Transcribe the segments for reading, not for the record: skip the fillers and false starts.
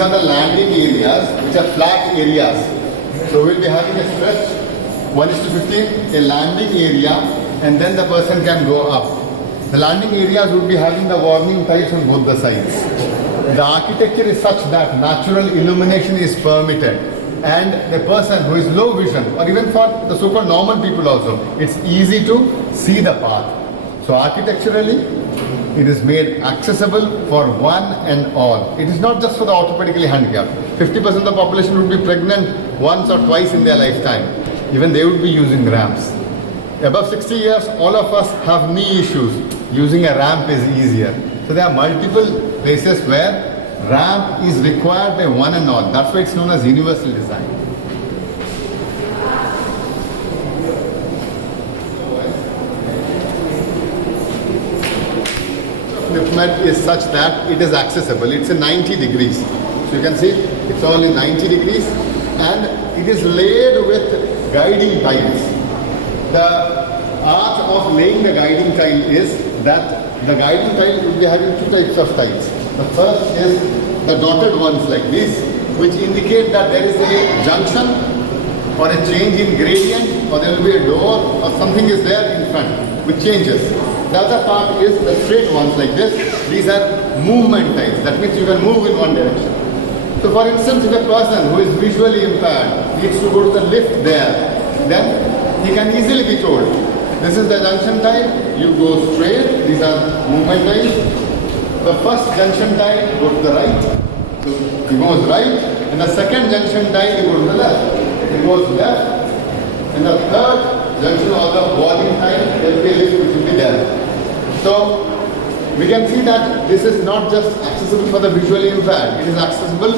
These are the landing areas, which are flat areas. So we'll be having a stretch 1:15, a landing area, and then the person can go up. The landing areas would be having the warning tiles on both the sides. The architecture is such that natural illumination is permitted, and a person who is low vision, or even for the so-called normal people also, it's easy to see the path. So architecturally, it is made accessible for one and all. It is not just for the orthopedically handicapped. 50% of the population would be pregnant once or twice in their lifetime. Even they would be using ramps. Above 60 years, all of us have knee issues. Using a ramp is easier. So there are multiple places where ramp is required by one and all. That's why it's known as universal design. NIEPMD is such that it is accessible. It's in 90 degrees. So you can see it's all in 90 degrees, and it is laid with guiding tiles. The art of laying the guiding tile is that the guiding tile will be having two types of tiles. The first is the dotted ones like this, which indicate that there is a junction or a change in gradient, or there will be a door or something is there in front which changes. The other part is the straight ones like this. These are movement tiles. That means you can move in one direction. So for instance, if a person who is visually impaired needs to go to the lift there, then he can easily be told, this is the junction tile, you go straight, these are movement tiles. The first junction tile, go to the right, so he goes right, and the second junction tile, you go to the left, he goes left, and the third junction or the warning tile, there will be a lift which will be there. So we can see that this is not just accessible for the visually impaired, it is accessible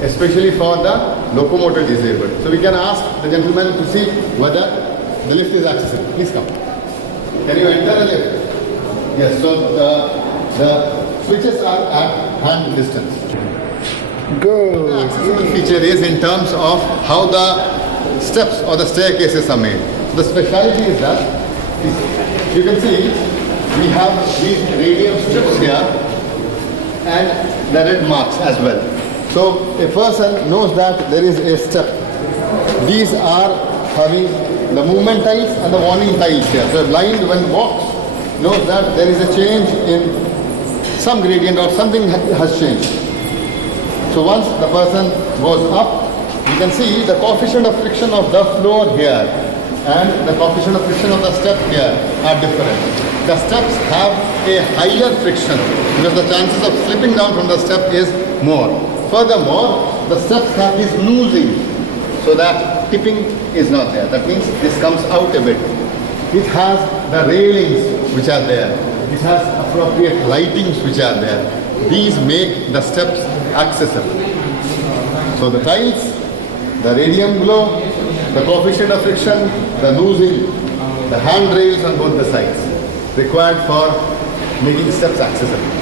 especially for the locomotor disabled. So we can ask the gentleman to see whether the lift is accessible. Please come. Can you enter a lift? Yes, so the switches are at hand distance. Go. The accessible feature is in terms of how the steps or the staircases are made. The speciality is that, you can see, we have these radial strips here and the red marks as well. So a person knows that there is a step. These are having the movement tiles and the warning tiles here. So a blind when walks knows that there is a change in some gradient or something has changed. So once the person goes up, you can see the coefficient of friction of the floor here and the coefficient of friction of the step here are different. The steps have a higher friction because the chances of slipping down from the step is more. Furthermore, the steps have this noosing so that tipping is not there. That means this comes out a bit. It has the railings which are there. It has appropriate lightings which are there. These make the steps accessible. So the tiles, the radium glow, the coefficient of friction, the noosing, the handrails on both the sides required for making steps accessible.